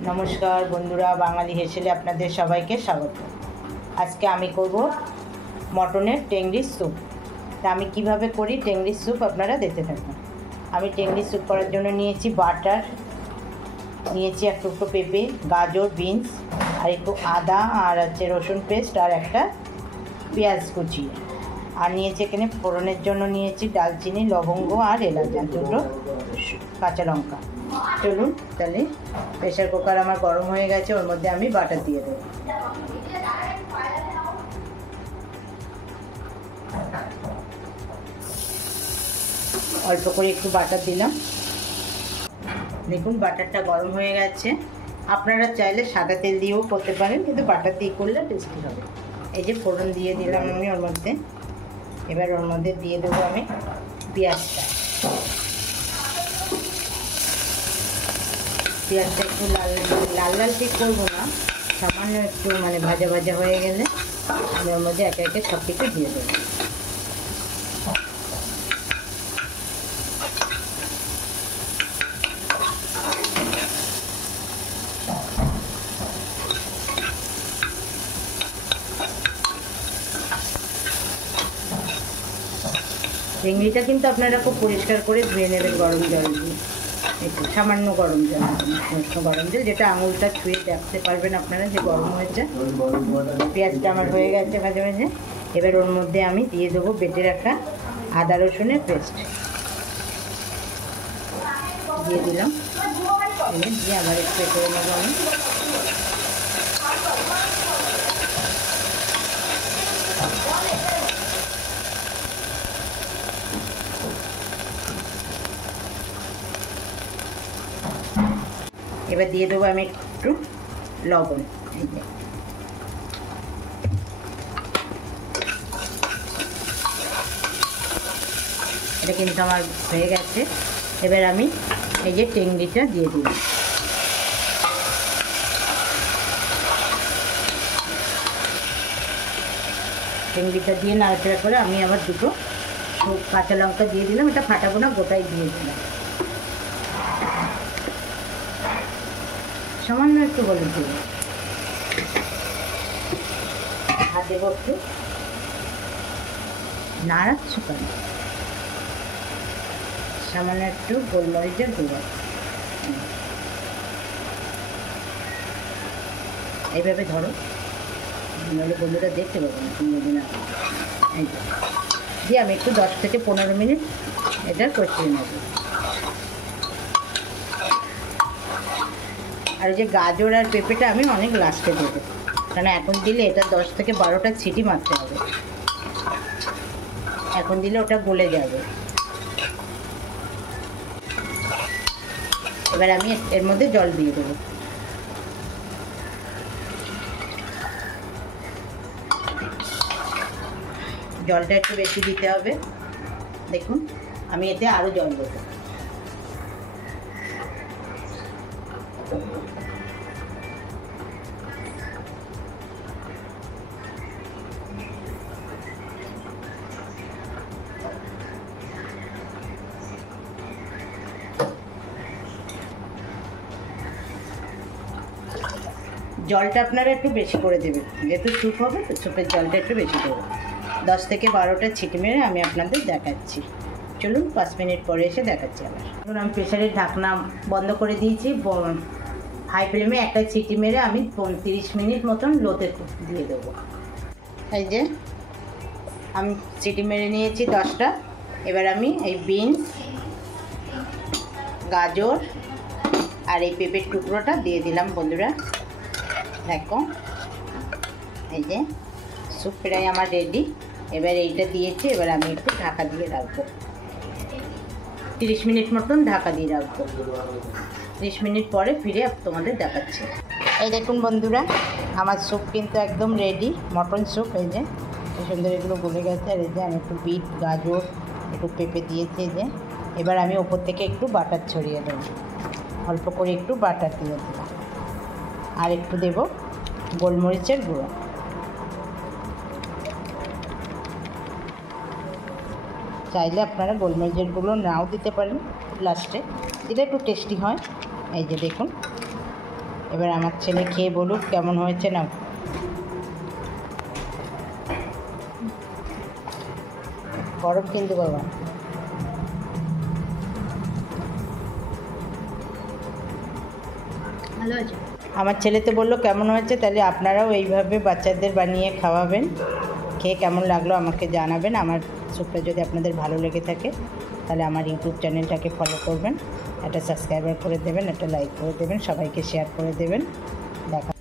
नमस्कार बंधुरा बांगाली हेसेले आपनादेर सबाइके स्वागत। आज के आमी करब मटनेर टेंगड़ी सूप। ता आमी किभाबे करी टेंगड़ी सूप आपनारा देखते थाकुन। आमी टेंगड़ी सूप करार जोन्नो नियेछि बाटार, नियेछि एक टुकरो पेঁপে, गाजर, बिन्स और एकटु आदा और हच्छे रसुन पेस्ट और एकटा पेঁয়াজ कुचिए और नियेछि एखाने फोड़नेर जोन्नो नियेछि दालचिनी, लवंग और एलाच और दुटो काँचा लंका। चलुन ताहले प्रेसार कुकार आमार गरम हो गेछे, ओर मध्य आमी बाटार दिए देब। अल्प करे एकटु बाटार दिलाम। देखुन बाटारटा गरम हो गेछे। आपनारा चाइले सादा तेल दिएও करते पारेन, किन्तु बाटार दिए करले टेस्टी होबे। এই যে ফোড়ন দিয়ে দিলাম আমি ওর মধ্যে। এবার ওর মধ্যে দিয়ে দেবো আমি পেঁয়াজটা। পেঁয়াজটা একটু লাল লাল ঠিক করবো না, সামান্য একটু মানে ভাজা ভাজা হয়ে গেলে আমি ওর মধ্যে একে একে সব কিছু দিয়ে দেবো। চিংড়িটা কিন্তু আপনারা খুব পরিষ্কার করে ধুয়ে নেবেন গরম জল দিয়ে, একটু সামান্য গরম জল, গরম জল যেটা আঙুলটা ছুঁয়ে দেখতে পারবেন আপনারা যে গরম হয়েছে। পেঁয়াজটা আমার হয়ে গেছে ভাজা ভাজা। এবার ওর মধ্যে আমি দিয়ে দেবো বেটে রাখা আদা রসুনের পেস্ট দিয়ে দিলাম। দিয়ে আবার একটু করে নেবো আমি। এবার দিয়ে দেবো আমি একটু লবণ। এটা কিন্তু আমার হয়ে গেছে। এবার আমি এই যে টেংরিটা দিয়ে দিই। টেংরিটা দিয়ে নাড়াচাড়া করে আমি আবার দুটো কাঁচা লঙ্কা দিয়ে দিলাম। এটা ফাটাবো না, গোটাই দিয়ে দিলাম। সামান্য একটু হলুদ দেব, আর দেবো একটু নাড়াচ্ছ কেন, সামান্য একটু গোলমরিচের গুঁড়ো। এইভাবে ধরো, নাহলে বন্ধুরা দেখতে পাবো না তুমি যদি না। এই দিয়ে আমি একটু 10 থেকে 15 মিনিট এটা কষিয়ে নেব। আর যে গাজর আর পেঁপেটা আমি অনেক লাস্টে দেবো, কারণ এখন দিলে এটা 10 থেকে 12টা সিটি মারতে হবে। এখন দিলে ওটা গলে যাবে। এবার আমি এর মধ্যে জল দিয়ে দেবো। জলটা একটু বেশি দিতে হবে। দেখুন আমি এতে আরও জল দেবো। জলটা আপনারা একটু বেশি করে দেবেন, যেহেতু স্যুপ হবে তো স্যুপের জলটা একটু বেশি দেবেন। 10 থেকে 12টা ছিটি মেরে আমি আপনাদের দেখাচ্ছি। চলুন 5 মিনিট পরে এসে দেখাচ্ছি আবার। এখন আমি প্রেসারের ঢাকনা বন্ধ করে দিয়েছি। হাই ফ্লেমে একটা ছিটি মেরে আমি 30 মিনিট মতন লোতে দিয়ে দেবো। এই যে আমি ছিটি মেরে নিয়েছি 10টা। এবার আমি এই বিনস, গাজর আর এই পেঁপের টুকরোটা দিয়ে দিলাম বন্ধুরা। দেখো এই যে স্যুপ প্রায় আমার রেডি। এবার এইটা দিয়েছি। এবার আমি একটু ঢাকা দিয়ে রাখবো, 30 মিনিট মতন ঢাকা দিয়ে রাখবো। 30 মিনিট পরে ফিরে তোমাদের দেখাচ্ছি। এই দেখুন বন্ধুরা আমার স্যুপ কিন্তু একদম রেডি, মটন স্যুপ। এই যে সুন্দর এগুলো গলে গেছে। আর এই যে আমি একটু বিট, গাজর, একটু পেঁপে দিয়েছি। এই যে এবার আমি ওপর থেকে একটু বাটার ছড়িয়ে দেবো, অল্প করে একটু বাটার দিয়ে দিলাম। আর একটু দেব গোলমরিচের গুঁড়ো। চাইলে আপনারা গোলমরিচের গুঁড়ো নাও দিতে পারেন, লাস্টে দিলে একটু টেস্টি হয়। এই যে দেখুন এবার আমার ছেলে খেয়ে বলুক কেমন হয়েছে। না গরম কিন্তু বাবা। ভালো আছে। আমার ছেলে তো বললো কেমন হয়েছে, তাহলে আপনারাও এইভাবে বাচ্চাদের বানিয়ে খাওয়াবেন, খেয়ে কেমন লাগলো আমাকে জানাবেন। আমার স্যুপটা যদি আপনাদের ভালো লেগে থাকে তাহলে আমার ইউটিউব চ্যানেলটাকে ফলো করবেন, একটা সাবস্ক্রাইবার করে দেবেন, একটা লাইক করে দেবেন, সবাইকে শেয়ার করে দেবেন। দেখা